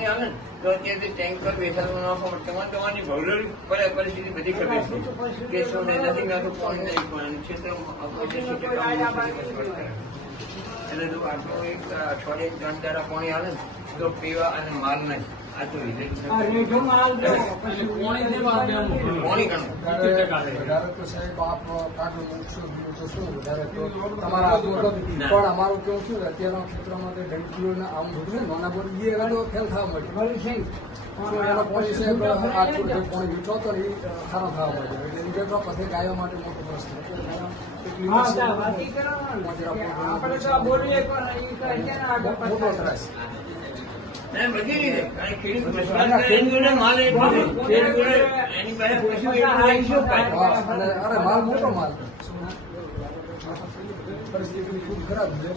પાણી આવે ને તો અત્યારથી ટેન્કર બેસાડવા નાખો તમારી ભૌગોલિક પરિસ્થિતિ બધી ખબર છે કે શું નથી મેં તો પાણી નહીં પણ ક્ષેત્રમાં એટલે જો આટલું એક અઠવાડિયે 3 દાડા પાણી આવે ને તો પીવા અને માલ નહીં આ તો પાણી તો સાહેબ આપ કાઢો મૂકશો તો શું વધારે તો તમારા હાથમાં પણ અમારું કેવું શું અત્યારના ક્ષેત્રમાં આમ બધું નાના બોલી તો ફેલ થવા મળે એનો પોણી સાહેબ પાણી વીચો તો એ ખારો થવા મળે એટલે વિગતો પછી ગાયો માટે મોટો પ્રશ્ન મોટો ત્રાસ બધી રીતે કારણ ખેડૂત માલ એની પાસે પૂછ્યું અરે માલ મોટો માલ પરિસ્થિતિ ખૂબ ખરાબ છે